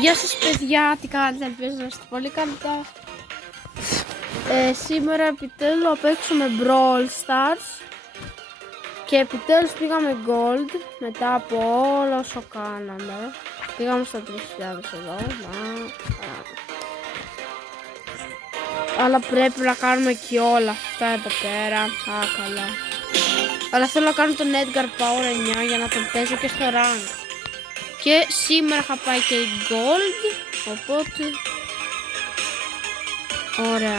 Γεια σας παιδιά, τι κάνετε, ελπίζω να είστε πολύ καλά. Σήμερα επιτέλους θα παίξουμε Brawl Stars και επιτέλους πήγαμε Gold μετά από όλο όσο κάναμε. Πήγαμε στα 3.000 εδώ, αλλά πρέπει να κάνουμε και όλα αυτά εδώ πέρα. Καλά. Αλλά θέλω να κάνω τον Edgar Power 9 για να τον παίζω και στο rank. Και σήμερα θα πάει και η Gold, οπότε ωραία.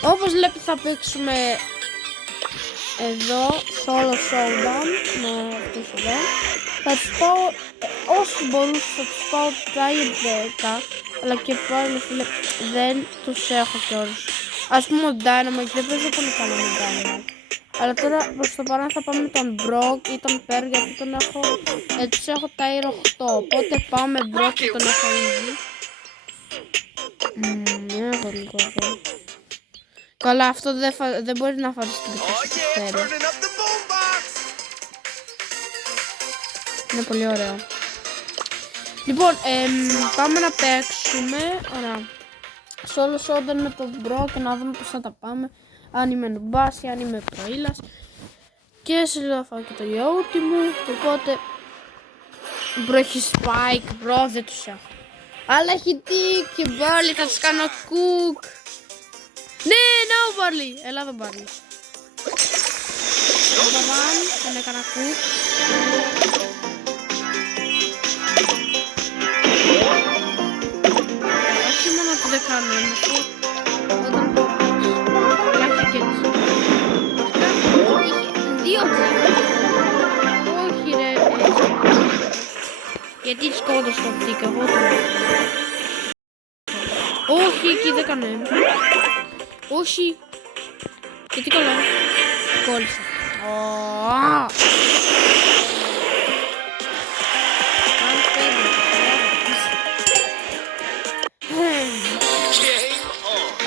Όπως βλέπετε θα παίξουμε εδώ solo showdown με αυτούς εδώ. Θα τους πάω όσοι μπορούσα, θα τους πάω tier 10, αλλά και πάλι φίλε δεν τους έχω κι όλους. Ας πούμε ο Dynamite δεν παίζω πολύ καλά με Dynamite. Αλλά τώρα προς το παρόν θα πάμε με τον Brock ή τον Pearl, γιατί τον έχω, τους έχω tier 8, οπότε πάω με Brock και τον έχω ήδη. Έχω λίγο εδώ. Καλά, αυτό δεν μπορεί να φάρει στην δική. Είναι πολύ ωραίο. Λοιπόν, πάμε να παίξουμε. Ωραία. Solo showdown με τον Brock και να δούμε πώς θα τα πάμε. Αν είμαι νουμπάς ή αν είμαι προήλας. Και σε λίγο θα φάω και το γιαούρτι μου. Οπότε μπρο έχει spike, μπρο δεν τους έχω. Αλλά έχει tick και Barley, θα τους κάνω cook. Ναι, no Barley, έλα εδώ Barley. Δεν έκανα cook. Όχι μόνο που δεν κάνω, όταν και έτσι. Δύο όχι ρε. Γιατί σκότωσε το πτήκα, εγώ το. Όχι, εκεί δεν έκανε. Όχι. Γιατί καλά. Κόλλησα.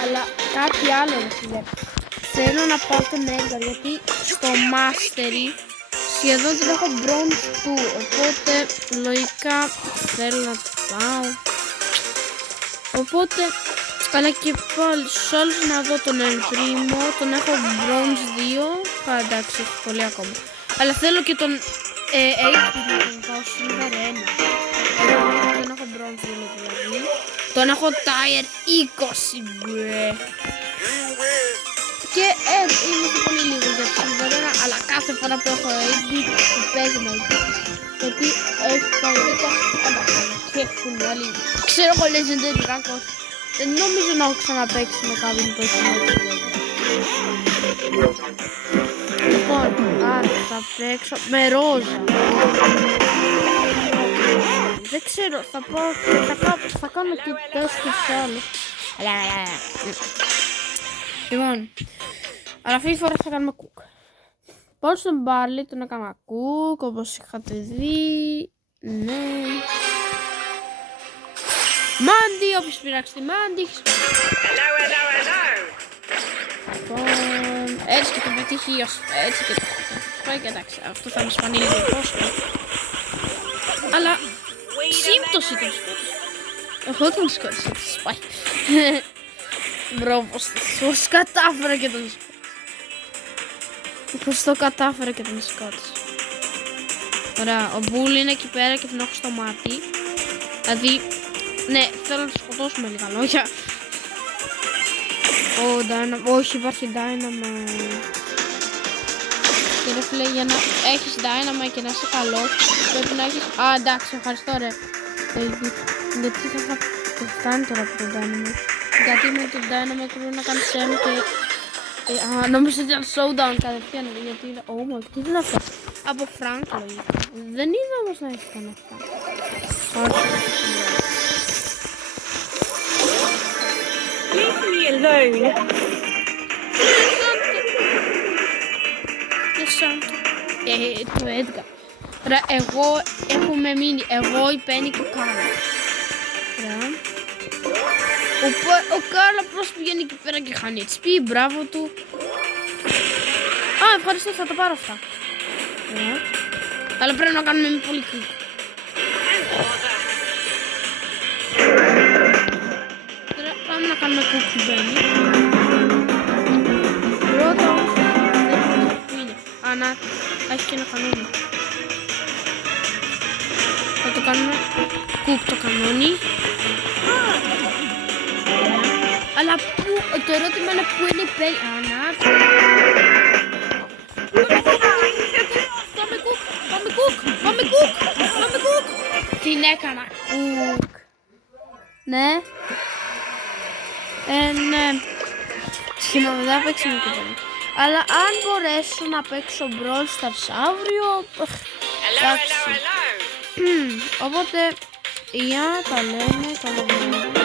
Αλλά κάτι άλλο δεν φίλε. Θέλω να πάω τον Edgar γιατί στο Mastery σχεδόν δεν έχω bronze του, οπότε λογικά θέλω να το πάω. Οπότε, αλλά και πάλι σε όλους να δω τον El Primo, τον έχω bronze 2, εντάξει έχει πολύ ακόμα. Αλλά θέλω και τον 8 να τον πάω silver 1. Τον έχω bronze 2 δηλαδή. Τον έχω tier 20 μπρε. Και είναι και πολύ λίγο για το silver 1, αλλά κάθε φορά που έχω 8 που παίζει με 8. Γιατί έχει τα 20 και έχουν όλοι. Ξέρω εγώ legendary rank, δεν νομίζω να έχω ξαναπαίξει με κάποιον που έχει Λοιπόν, άρα θα παίξω με ρόζα. Δεν ξέρω, θα κάνω και τέλος και σε άλλους. Λοιπόν, αλλά αυτή τη φορά θα κάνουμε cook. Πάω στον Barley, τον έκανα cook, όπως είχατε δει. Ναι. Μάντι, όποιος πειράξει τη Μάντι. Λοιπόν, έτσι και το πετύχει, έτσι και το πάει και εντάξει, αυτό θα μας φανεί λίγο πρόσφατα. Αλλά σύμπτωση τον σκότωσε. Εγώ τον σκότωσα, το σπάει. Μπρο, πώς κατάφερα και τον σκότωσα. Πώς το κατάφερα και τον σκότωσα. Ωραία, ο Bull είναι εκεί πέρα και τον έχω στο μάτι. Δηλαδή, ναι, θέλω να το σκοτώσουμε λίγα λόγια. Όχι, υπάρχει Dynamite. Και ρε φίλε, για να έχεις Dynamite και να είσαι καλός, πρέπει να έχεις... εντάξει, ευχαριστώ ρε. Γιατί θα πεθάνει τώρα από τον Dynamite. Γιατί με τον Dynamite πρέπει να κάνεις M και... νόμιζα ότι ήταν showdown κατευθείαν, γιατί... τι είναι αυτό. Από Frank λογικά. Δεν είδα όμως να έχει κάνει αυτά. Leave me alone. Το Edgar. Ρε, εγώ έχουμε μείνει. Εγώ, η Penny και ο Carl. Ο Carl απλώς πηγαίνει εκεί πέρα και χάνει HP. Μπράβο του. Ευχαριστώ, θα τα πάρω αυτά. Αλλά πρέπει να κάνουμε με πολύ quick. Τώρα πάμε να κάνουμε quick την Penny. Πρώτα όμως που είναι. Ανά, έχει και ένα κανόνι. Θα το κάνουμε quick το κανόνι. Αλλά που, το ερώτημα είναι που είναι η Penny. Ανά. Πάμε κουκ. Την έκανα κουκ. Ναι. Ναι. Συγγνώμη, δεν θα παίξω με κουμπί. Αλλά αν μπορέσω να παίξω Brawl Stars αύριο. Hello. Οπότε, για τα λέμε.